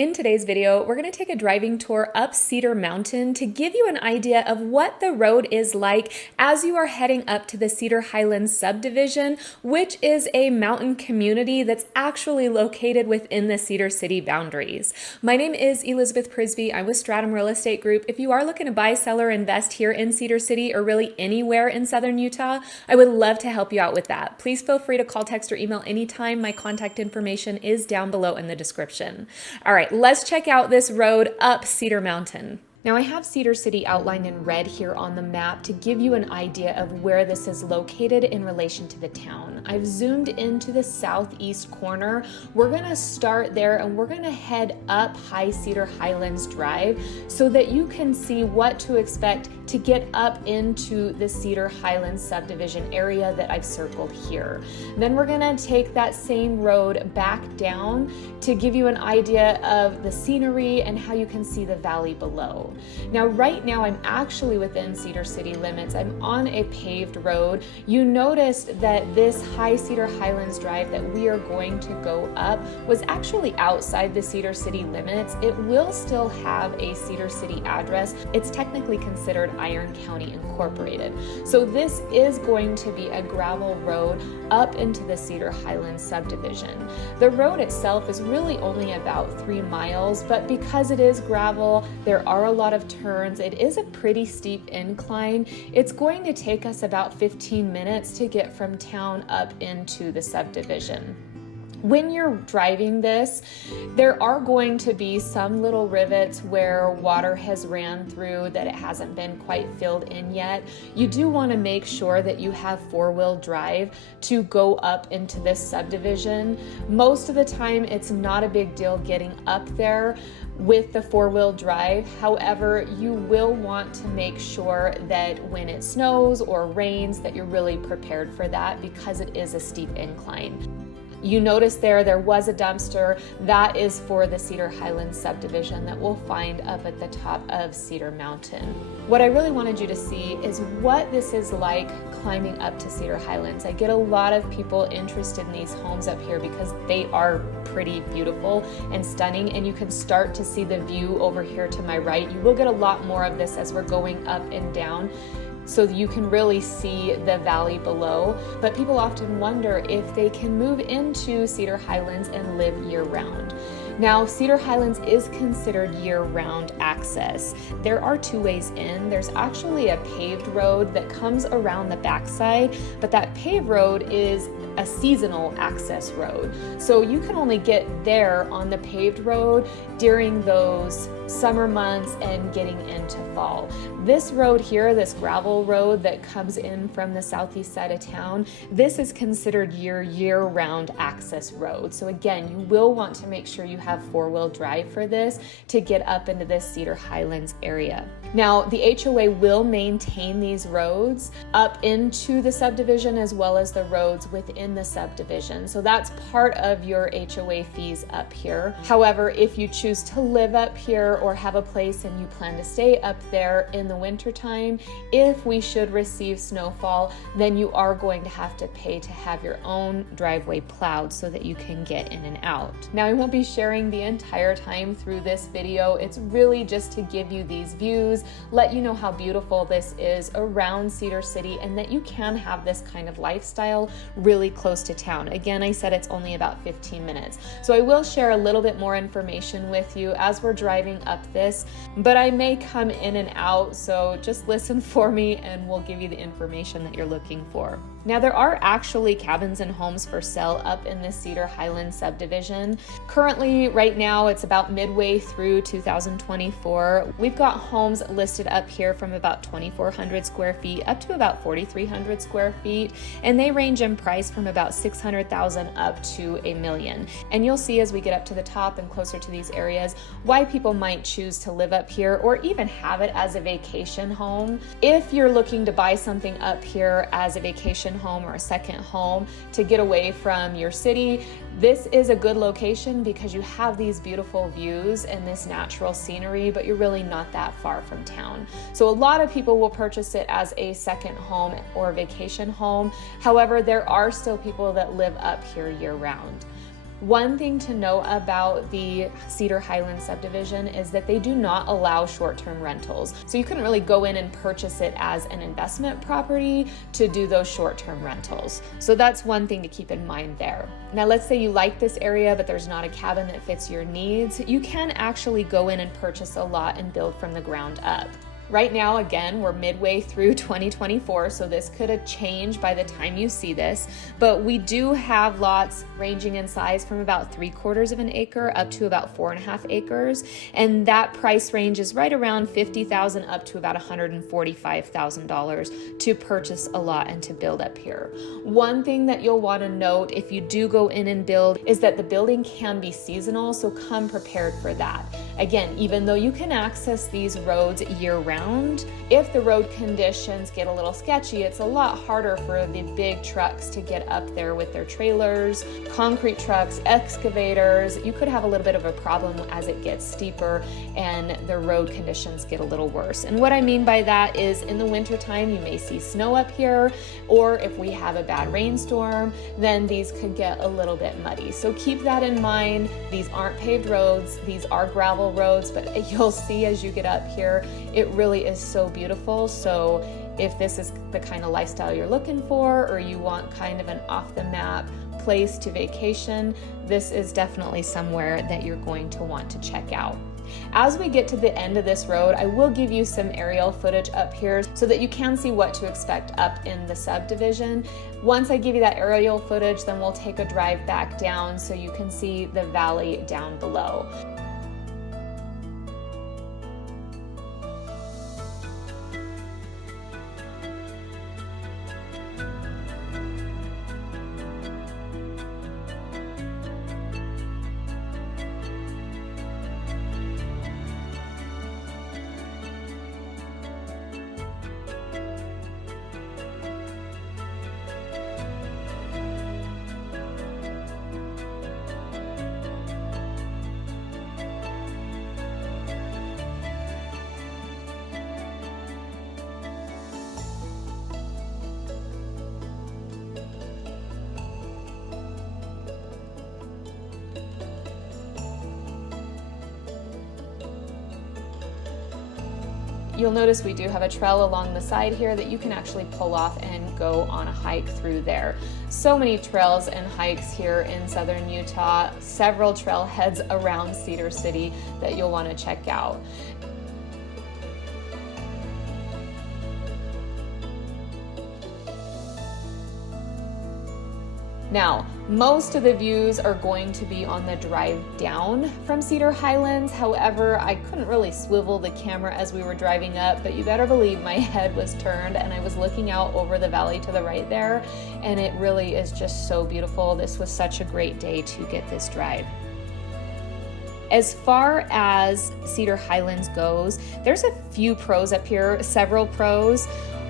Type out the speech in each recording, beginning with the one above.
In today's video, we're going to take a driving tour up Cedar Mountain to give you an idea of what the road is like as you are heading up to the Cedar Highlands Subdivision, which is a mountain community that's actually located within the Cedar City boundaries. My name is Elizabeth Prisbrey. I'm with Stratum Real Estate Group. If you are looking to buy, sell, or invest here in Cedar City or really anywhere in southern Utah, I would love to help you out with that. Please feel free to call, text, or email anytime. My contact information is down below in the description. All right, let's check out this road up Cedar Mountain. Now I have Cedar City outlined in red here on the map to give you an idea of where this is located in relation to the town. I've zoomed into the southeast corner. We're gonna start there and we're gonna head up High Cedar Highlands Drive so that you can see what to expect to get up into the Cedar Highlands Subdivision area that I've circled here. Then we're gonna take that same road back down to give you an idea of the scenery and how you can see the valley below. Now, right now, I'm actually within Cedar City limits. I'm on a paved road. You noticed that this High Cedar Highlands Drive that we are going to go up was actually outside the Cedar City limits. It will still have a Cedar City address. It's technically considered Iron County Incorporated. So this is going to be a gravel road up into the Cedar Highlands Subdivision. The road itself is really only about 3 miles, but because it is gravel, there are a lot of turns. It is a pretty steep incline. It's going to take us about 15 minutes to get from town up into the subdivision. When you're driving this, there are going to be some little rivets where water has ran through that it hasn't been quite filled in yet. You do want to make sure that you have 4-wheel drive to go up into this subdivision. Most of the time, it's not a big deal getting up there with the 4-wheel drive. However, you will want to make sure that when it snows or rains that you're really prepared for that because it is a steep incline. You notice there was a dumpster. That is for the Cedar Highlands Subdivision that we'll find up at the top of Cedar Mountain. What I really wanted you to see is what this is like climbing up to Cedar Highlands. I get a lot of people interested in these homes up here because they are pretty beautiful and stunning, and you can start to see the view over here to my right. You will get a lot more of this as we're going up and down, so you can really see the valley below. But people often wonder if they can move into Cedar Highlands and live year-round. Now, Cedar Highlands is considered year-round access. There are 2 ways in. There's actually a paved road that comes around the backside, but that paved road is a seasonal access road. So you can only get there on the paved road during those summer months and getting into fall. This road here, this gravel road that comes in from the southeast side of town, this is considered year-round access road. So again, you will want to make sure you have 4-wheel drive for this to get up into this Cedar Highlands area. Now, the HOA will maintain these roads up into the subdivision as well as the roads within the subdivision. So that's part of your HOA fees up here. However, if you choose to live up here or have a place and you plan to stay up there in the wintertime, if we should receive snowfall, then you are going to have to pay to have your own driveway plowed so that you can get in and out. Now, I won't be sharing the entire time through this video. It's really just to give you these views, let you know how beautiful this is around Cedar City and that you can have this kind of lifestyle really close to town. Again, I said it's only about 15 minutes. So I will share a little bit more information with you as we're driving up this, but I may come in and out, so just listen for me and we'll give you the information that you're looking for. Now, there are actually cabins and homes for sale up in the Cedar Highlands Subdivision. Currently, right now, it's about midway through 2024. We've got homes listed up here from about 2,400 square feet up to about 4,300 square feet, and they range in price from about $600,000 up to $1 million. And you'll see as we get up to the top and closer to these areas why people might choose to live up here or even have it as a vacation home. If you're looking to buy something up here as a vacation home or a second home to get away from your city, this is a good location because you have these beautiful views and this natural scenery, but you're really not that far from town. So a lot of people will purchase it as a second home or vacation home. However, there are still people that live up here year-round. One thing to know about the Cedar Highlands subdivision is that they do not allow short-term rentals. So you couldn't really go in and purchase it as an investment property to do those short-term rentals. So that's one thing to keep in mind there. Now, let's say you like this area, but there's not a cabin that fits your needs. You can actually go in and purchase a lot and build from the ground up. Right now, again, we're midway through 2024, so this could have changed by the time you see this, but we do have lots ranging in size from about 3/4 of an acre up to about 4.5 acres, and that price range is right around $50,000 up to about $145,000 to purchase a lot and to build up here. One thing that you'll want to note if you do go in and build is that the building can be seasonal, so come prepared for that. Again, even though you can access these roads year-round, if the road conditions get a little sketchy, it's a lot harder for the big trucks to get up there with their trailers, concrete trucks, excavators. You could have a little bit of a problem as it gets steeper and the road conditions get a little worse. And what I mean by that is in the wintertime, you may see snow up here, or if we have a bad rainstorm, then these could get a little bit muddy. So keep that in mind. These aren't paved roads, these are gravel roads, but you'll see as you get up here, it really is so beautiful. So if this is the kind of lifestyle you're looking for, or you want kind of an off the map place to vacation, this is definitely somewhere that you're going to want to check out. As we get to the end of this road, I will give you some aerial footage up here so that you can see what to expect up in the subdivision. Once I give you that aerial footage, then we'll take a drive back down so you can see the valley down below. You'll notice we do have a trail along the side here that you can actually pull off and go on a hike through there. So many trails and hikes here in southern Utah, several trailheads around Cedar City that you'll want to check out. Now, most of the views are going to be on the drive down from Cedar Highlands. However, I couldn't really swivel the camera as we were driving up, but you better believe my head was turned and I was looking out over the valley to the right there, and it really is just so beautiful. This was such a great day to get this drive. As far as Cedar Highlands goes, there's a few pros up here, several pros.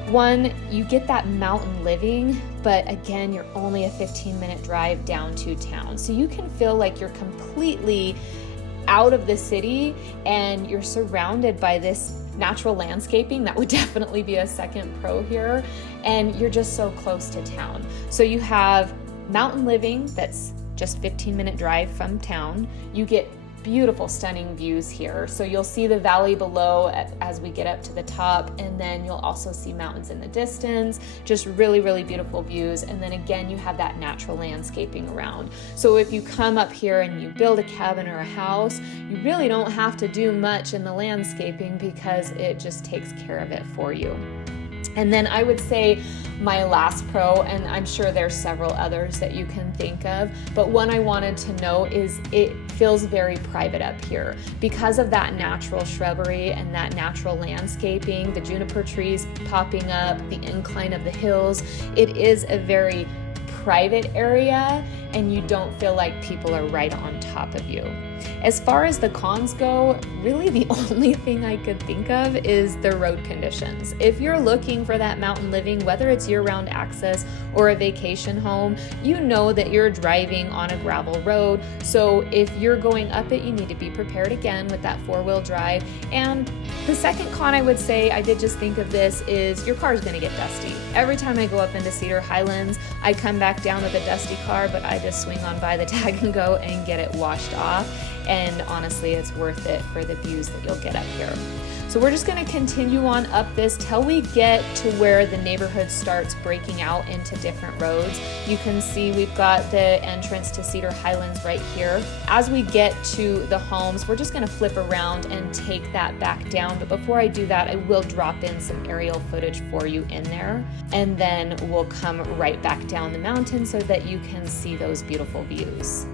One, you get that mountain living, but again, you're only a 15-minute drive down to town. So you can feel like you're completely out of the city and you're surrounded by this natural landscaping. That would definitely be a second pro here. And you're just so close to town. So you have mountain living that's just 15-minute drive from town. You get beautiful, stunning views here. So you'll see the valley below as we get up to the top, and then you'll also see mountains in the distance, just really, really beautiful views. And then again, you have that natural landscaping around. So if you come up here and you build a cabin or a house, you really don't have to do much in the landscaping because it just takes care of it for you. And then I would say my last pro, and I'm sure there's several others that you can think of, but one I wanted to note is it feels very private up here because of that natural shrubbery and that natural landscaping, the juniper trees popping up, the incline of the hills. It is a very private area and you don't feel like people are right on top of you. As far as the cons go, really the only thing I could think of is the road conditions. If you're looking for that mountain living, whether it's year-round access or a vacation home, you know that you're driving on a gravel road. So if you're going up it, you need to be prepared again with that four-wheel drive. And the second con I would say, I did just think of this, is your car's gonna get dusty. Every time I go up into Cedar Highlands, I come back down with a dusty car, but I just swing on by the Tag and Go and get it washed off. And honestly, it's worth it for the views that you'll get up here. So we're just gonna continue on up this till we get to where the neighborhood starts breaking out into different roads. You can see we've got the entrance to Cedar Highlands right here. As we get to the homes, we're just gonna flip around and take that back down. But before I do that, I will drop in some aerial footage for you in there. And then we'll come right back down the mountain so that you can see those beautiful views.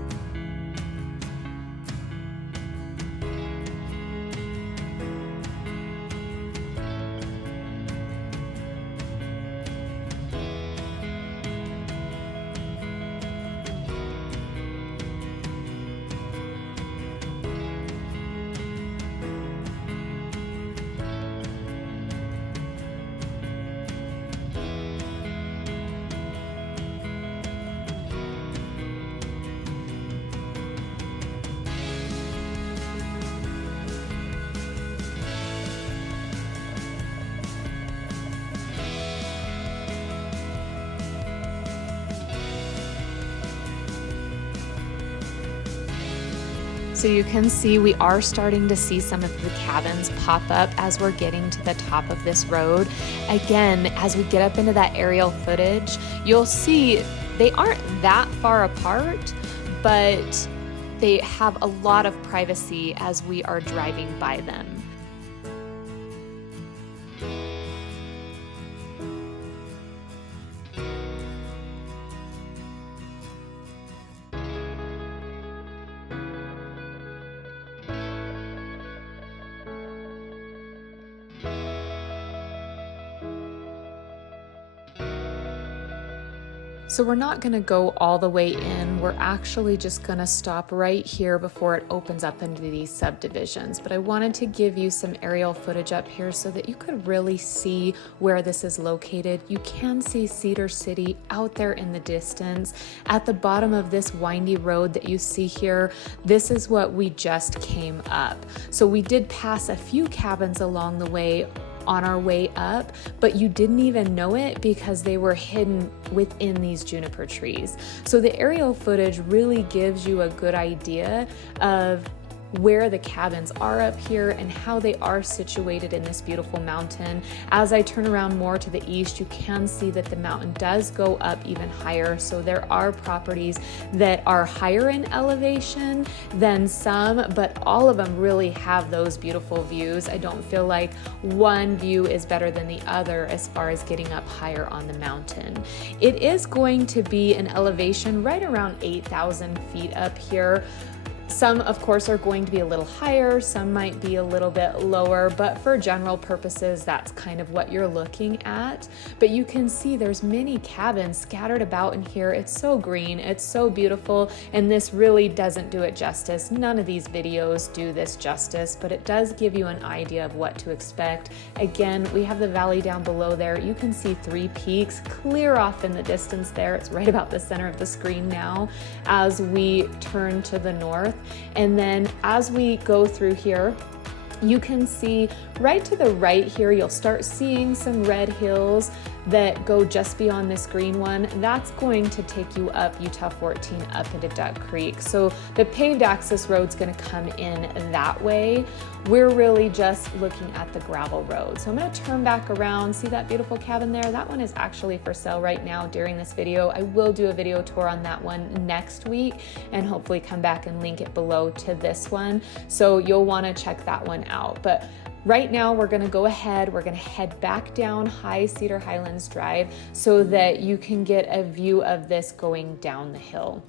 So you can see we are starting to see some of the cabins pop up as we're getting to the top of this road. Again, as we get up into that aerial footage, you'll see they aren't that far apart, but they have a lot of privacy as we are driving by them. So we're not gonna go all the way in. We're actually just gonna stop right here before it opens up into these subdivisions. But I wanted to give you some aerial footage up here so that you could really see where this is located. You can see Cedar City out there in the distance. At the bottom of this windy road that you see here, this is what we just came up. So we did pass a few cabins along the way on our way up, but you didn't even know it because they were hidden within these juniper trees. So the aerial footage really gives you a good idea of where the cabins are up here and how they are situated in this beautiful mountain. As I turn around more to the east, you can see that the mountain does go up even higher. So there are properties that are higher in elevation than some, but all of them really have those beautiful views. I don't feel like one view is better than the other as far as getting up higher on the mountain. It is going to be an elevation right around 8,000 feet up here. Some, of course, are going to be a little higher, some might be a little bit lower, but for general purposes, that's kind of what you're looking at. But you can see there's many cabins scattered about in here. It's so green, it's so beautiful, and this really doesn't do it justice. None of these videos do this justice, but it does give you an idea of what to expect. Again, we have the valley down below there. You can see three peaks clear off in the distance there. It's right about the center of the screen now as we turn to the north. And then as we go through here, you can see right to the right here, you'll start seeing some red hills that go just beyond this green one. That's going to take you up Utah 14 up into Duck Creek. So the paved access road's gonna come in that way. We're really just looking at the gravel road. So I'm gonna turn back around, see that beautiful cabin there? That one is actually for sale right now during this video. I will do a video tour on that one next week and hopefully come back and link it below to this one. So you'll wanna check that one out. But right now, we're gonna go ahead, we're gonna head back down High Cedar Highlands Drive so that you can get a view of this going down the hill.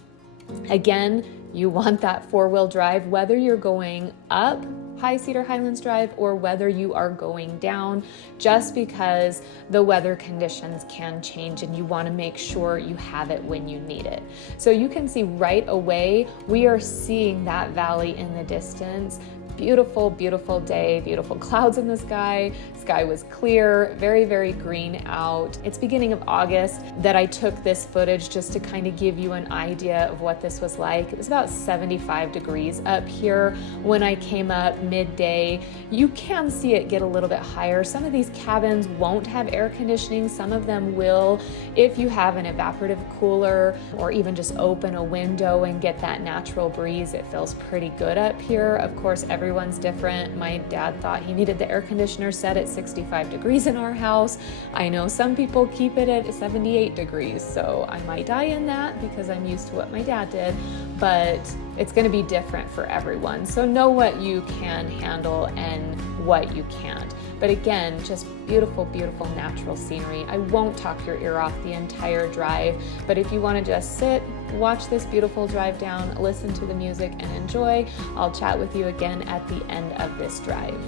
Again, you want that four-wheel drive, whether you're going up High Cedar Highlands Drive or whether you are going down, just because the weather conditions can change and you want to make sure you have it when you need it. So you can see right away, we are seeing that valley in the distance. Beautiful, beautiful day, beautiful clouds in the sky. Sky was clear, very, very green out. It's beginning of August that I took this footage just to kind of give you an idea of what this was like. It was about 75 degrees up here when I came up. midday. You can see it get a little bit higher. Some of these cabins won't have air conditioning. Some of them will. If you have an evaporative cooler or even just open a window and get that natural breeze, it feels pretty good up here. Of course, everyone's different. My dad thought he needed the air conditioner set at 65 degrees in our house. I know some people keep it at 78 degrees, so I might die in that because I'm used to what my dad did, but it's going to be different for everyone. So know what you can handle and what you can't. But again, just beautiful, beautiful natural scenery. I won't talk your ear off the entire drive, but if you want to just sit, watch this beautiful drive down, listen to the music and enjoy, I'll chat with you again at the end of this drive.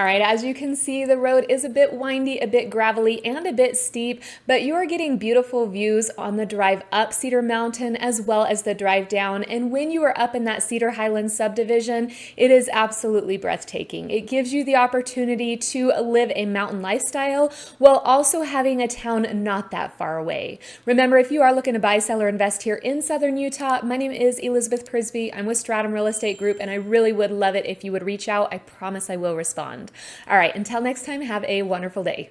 All right, as you can see, the road is a bit windy, a bit gravelly, and a bit steep, but you are getting beautiful views on the drive up Cedar Mountain as well as the drive down. And when you are up in that Cedar Highlands subdivision, it is absolutely breathtaking. It gives you the opportunity to live a mountain lifestyle while also having a town not that far away. Remember, if you are looking to buy, sell, or invest here in Southern Utah, my name is Elizabeth Prisbrey. I'm with Stratum Real Estate Group, and I really would love it if you would reach out. I promise I will respond. All right, until next time, have a wonderful day.